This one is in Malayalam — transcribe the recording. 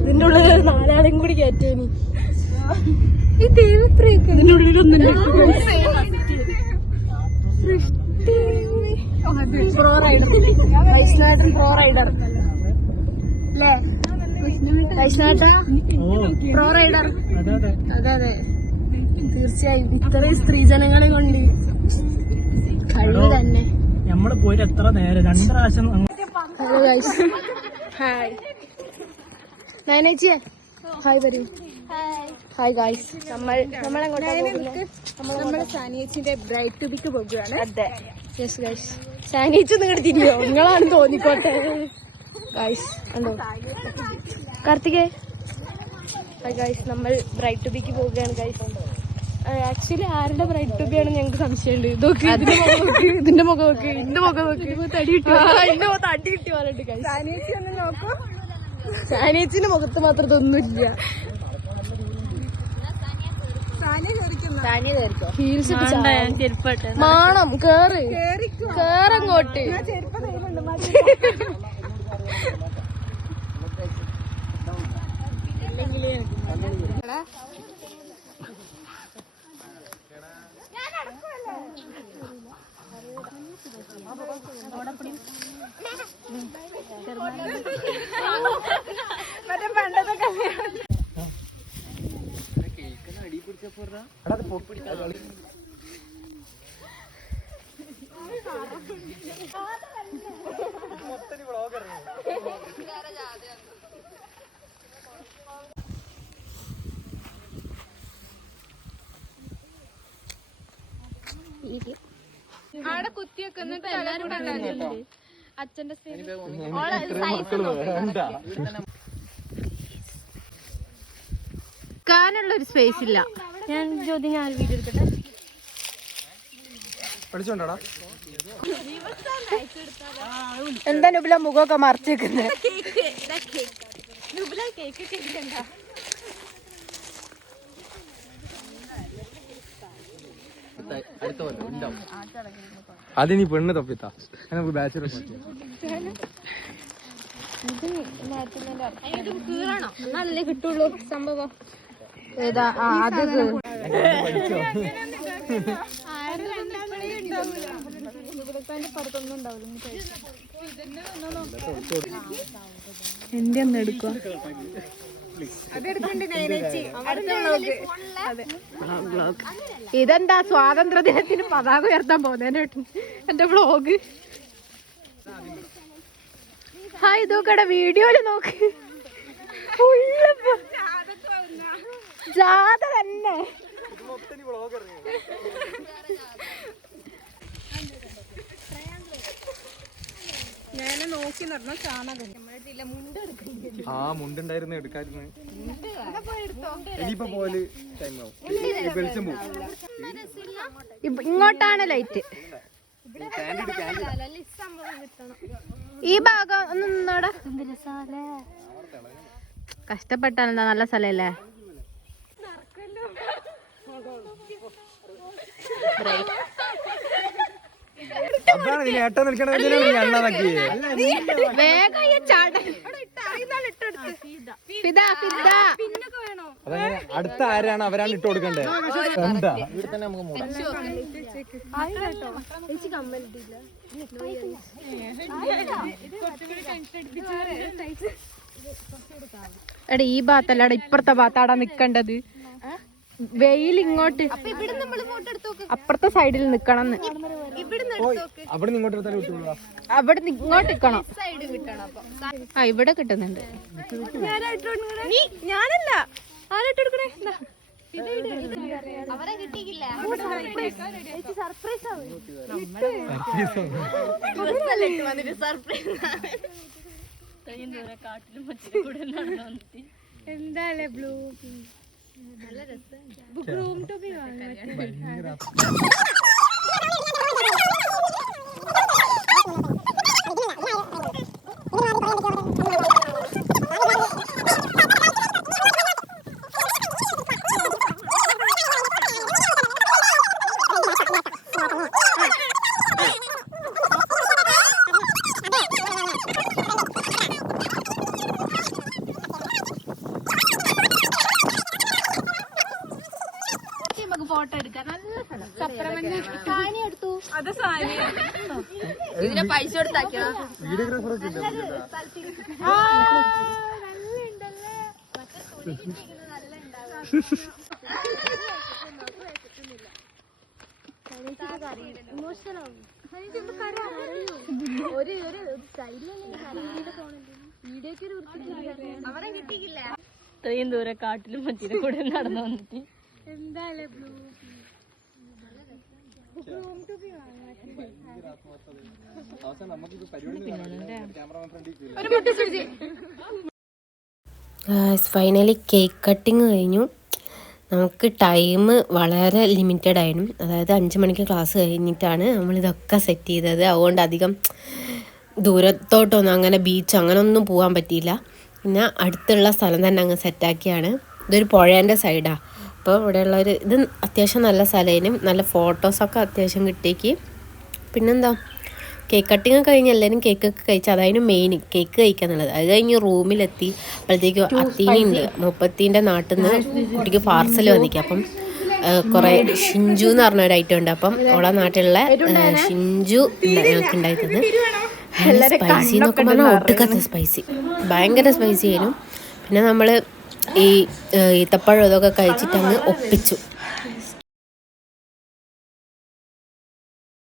ഇതിന്റെ ഉള്ളിൽ 4 ആളെയും കൂടി കയറ്റേനി. ഈ ദൈവപ്രിയൊക്കെ ഇതിന്റെ ഉള്ളിലൊന്നും പ്രോ റൈഡർ, വൈഷ്ണവേട്ടൻ പ്രോ റൈഡർ അല്ലേ? വൈഷ്ണവേട്ട പ്രോ റൈഡർ. അതെ അതെ, തീർച്ചയായും. ഇത്രയും സ്ത്രീജനങ്ങളെ കൊണ്ട് കഴിവ് തന്നെ. നമ്മള് പോയിട്ട് എത്ര നേരം 2 പ്രാവശ്യം. ഹലോ ഗൈസ്, ഹായ് നയനേച്ചിയെ ഹായ് പറയൂ. ഹായ് ഗൈസ്, നമ്മളെ സാനിയേച്ചിന്റെ ബ്രൈഡ് ടു ബിക്ക് പോകുകയാണ്. അതെ യെസ് ഗൈസ്. സാനിയേച്ചി നിങ്ങളുടെ തിരിയോ? നിങ്ങളാണ് തോന്നിക്കോട്ടെ ഗൈസ്. ഉണ്ടോ കാർത്തികേ? ഹായ് ഗൈസ്, നമ്മൾ ബ്രൈഡ് ടു ബിക്ക് പോവുകയാണ് ഗൈസ്. ആക്ച്വലി ആരുടെ ബ്രൈഡ് ടു ബി ആണ് ഞങ്ങൾക്ക് സംശയമുണ്ട്. ഇതൊക്കെ ഇതിന്റെ മുഖം നോക്ക്, ഇതിന്റെ മുഖം നോക്ക്, തടി കിട്ടി പറഞ്ഞിട്ട് ഗൈസ്. സാനിയേച്ചി ഒന്ന് നോക്കൂ. സാനിയേച്ചിന്റെ മുഖത്ത് മാത്രം ഇതൊന്നുമില്ല. ഹീൽസ് മാണം കേറങ്ങോട്ട്. ആടെ കുത്തിയൊക്കെ അച്ഛന്റെ ക്കാനുള്ളൊരു സ്പേസ് ഇല്ല. ഞാൻ വീഡിയോ എടുക്കട്ടെ. എന്താ നുബില മുഖമൊക്കെ മറച്ചു വെക്കുന്നത്? അതിനി പെണ്ണ് തപ്പിത്താ ബാച്ചലർ നല്ലേ കിട്ടുള്ളൂ സംഭവം. ഏതാ അത് എന്റെ ഒന്ന് എടുക്കുക. ഇതെന്താ സ്വാതന്ത്ര്യ ദിനത്തിന് പതാക ഉയർത്താൻ പോകുന്നതിന് എന്റെ വ്ളോഗ്. ഹായ്, ഇതൊക്കെ വീഡിയോയില് നോക്ക്. ജാഥ തന്നെ. ഞാൻ നോക്കി നടന്ന ചാണകം. ആ മുണ്ടുണ്ടായിരുന്നു, എടുക്കായിരുന്നു. ഇനിയിപ്പോ പോലെ ടൈം ആവും. വെളിച്ചം പോകും. ഇങ്ങോട്ടാണ് ലൈറ്റ്. ഈ ഭാഗം ഒന്ന് നിന്നോടാ. കഷ്ടപ്പെട്ടാണ്, നല്ല സ്ഥലല്ലേ. അതാണ് നീ ഏട്ട നിൽക്കണ അടുത്ത ആരാണ് അവരാണ് ഇട്ട് കൊടുക്കണ്ടേ. എന്താ എടാ ഈ ഭാഗത്തല്ലാടെ ഇപ്പുറത്തെ ഭാഗത്താടാ നിക്കണ്ടത്. വെയിൽ ഇങ്ങോട്ട് അപ്പുറത്തെ സൈഡിൽ നിക്കണം. അവിടെ ഇങ്ങോട്ട് അവിടെ ഇങ്ങോട്ട് നിക്കണം. ആ ഇവിടെ കിട്ടുന്നുണ്ട്. ഞാനല്ല ആരായിട്ടെടുക്കണേ. എന്താല്ലേ ബ്ലൂ ഗ്രൂം ടു ബി വാങ്ങാൻ. ഫോട്ടോ എടുക്കാം. നല്ല സാനി എടുത്തു. അത് സാനി ഇതിനെ പൈസ കൊടുത്താക്കിയോ? ഇത്രയും ദൂരെ കാട്ടിലും മറ്റേ കൂടെ നടന്നു വന്നിട്ട് ഫൈനലി കേക്ക് കട്ടിങ് കഴിഞ്ഞു. നമുക്ക് ടൈം വളരെ ലിമിറ്റഡ് ആയിരുന്നു. അതായത് 5 മണിക്ക് ക്ലാസ് കഴിഞ്ഞിട്ടാണ് നമ്മളിതൊക്കെ സെറ്റ് ചെയ്തത്. അതുകൊണ്ട് അധികം ദൂരത്തോട്ടൊന്നും അങ്ങനെ ബീച്ച് അങ്ങനെ ഒന്നും പോകാൻ പറ്റിയില്ല. പിന്നെ അടുത്തുള്ള സ്ഥലം തന്നെ അങ്ങ് സെറ്റാക്കിയാണ്. ഇതൊരു പുഴേൻ്റെ സൈഡാണ്. അപ്പോൾ ഇവിടെയുള്ളൊരു ഇത് അത്യാവശ്യം നല്ല സ്ഥലമായിരുന്നു. നല്ല ഫോട്ടോസൊക്കെ അത്യാവശ്യം കിട്ടിയേക്ക്. പിന്നെന്താ കേക്ക് കട്ടിങ് കഴിഞ്ഞ് എല്ലാവരും കേക്കൊക്കെ കഴിച്ച് അതായിരുന്നു മെയിൻ കേക്ക് കഴിക്കുക എന്നുള്ളത്. അത് കഴിഞ്ഞ് റൂമിലെത്തി അപ്പോഴത്തേക്കും അത്തീനുണ്ട് 30ൻ്റെ നാട്ടിൽ നിന്ന് കുട്ടിക്ക് പാർസൽ വന്നിക്കുക. അപ്പം കുറേ ഷിഞ്ചു എന്ന് പറഞ്ഞ ഒരു ഐറ്റം ഉണ്ട്. അപ്പം ഓളെ നാട്ടിലുള്ള ഷിഞ്ചു ഞങ്ങൾക്ക് ഉണ്ടായി തന്നെ. സ്പൈസി എന്നൊക്കെ പറഞ്ഞാൽ ഒട്ടുക്കത്ത സ്പൈസി, ഭയങ്കര സ്പൈസി ആയിരുന്നു. പിന്നെ നമ്മൾ ഈ ഈത്തപ്പഴം ഇതൊക്കെ കഴിച്ചിട്ട് അങ്ങ് ഒപ്പിച്ചു.